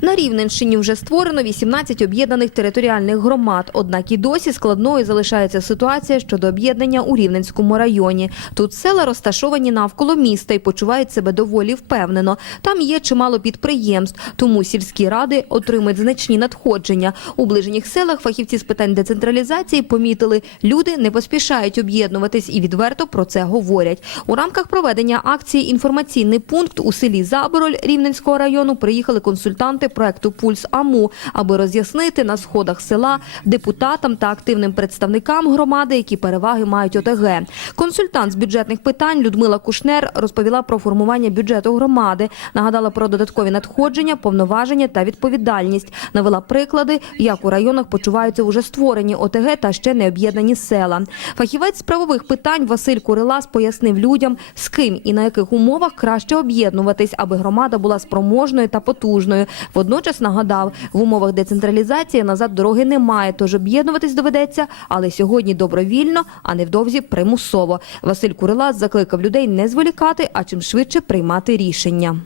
На Рівненщині вже створено 18 об'єднаних територіальних громад. Однак і досі складною залишається ситуація щодо об'єднання у Рівненському районі. Тут села розташовані навколо міста і почувають себе доволі впевнено. Там є чимало підприємств, тому сільські ради отримують значні надходження. У ближніх селах фахівці з питань децентралізації помітили, люди не поспішають об'єднуватись і відверто про це говорять. У рамках проведення акції інформаційний пункт у селі Забороль Рівненського району приїхали консультанти проекту Пульс АМУ, аби роз'яснити на сходах села депутатам та активним представникам громади, які переваги мають ОТГ. Консультант з бюджетних питань Людмила Кушнер розповіла про формування бюджету громади, нагадала про додаткові надходження, повноваження та відповідальність. Навела приклади, як у районах почуваються уже створені ОТГ та ще не об'єднані села. Фахівець з правових питань Василь Курилас пояснив людям, з ким і на яких умовах краще об'єднуватись, аби громада була спроможною та потужною. Водночас нагадав, в умовах децентралізації назад дороги немає, тож об'єднуватись доведеться, але сьогодні добровільно, а невдовзі примусово. Василь Курилас закликав людей не зволікати, а чим швидше приймати рішення.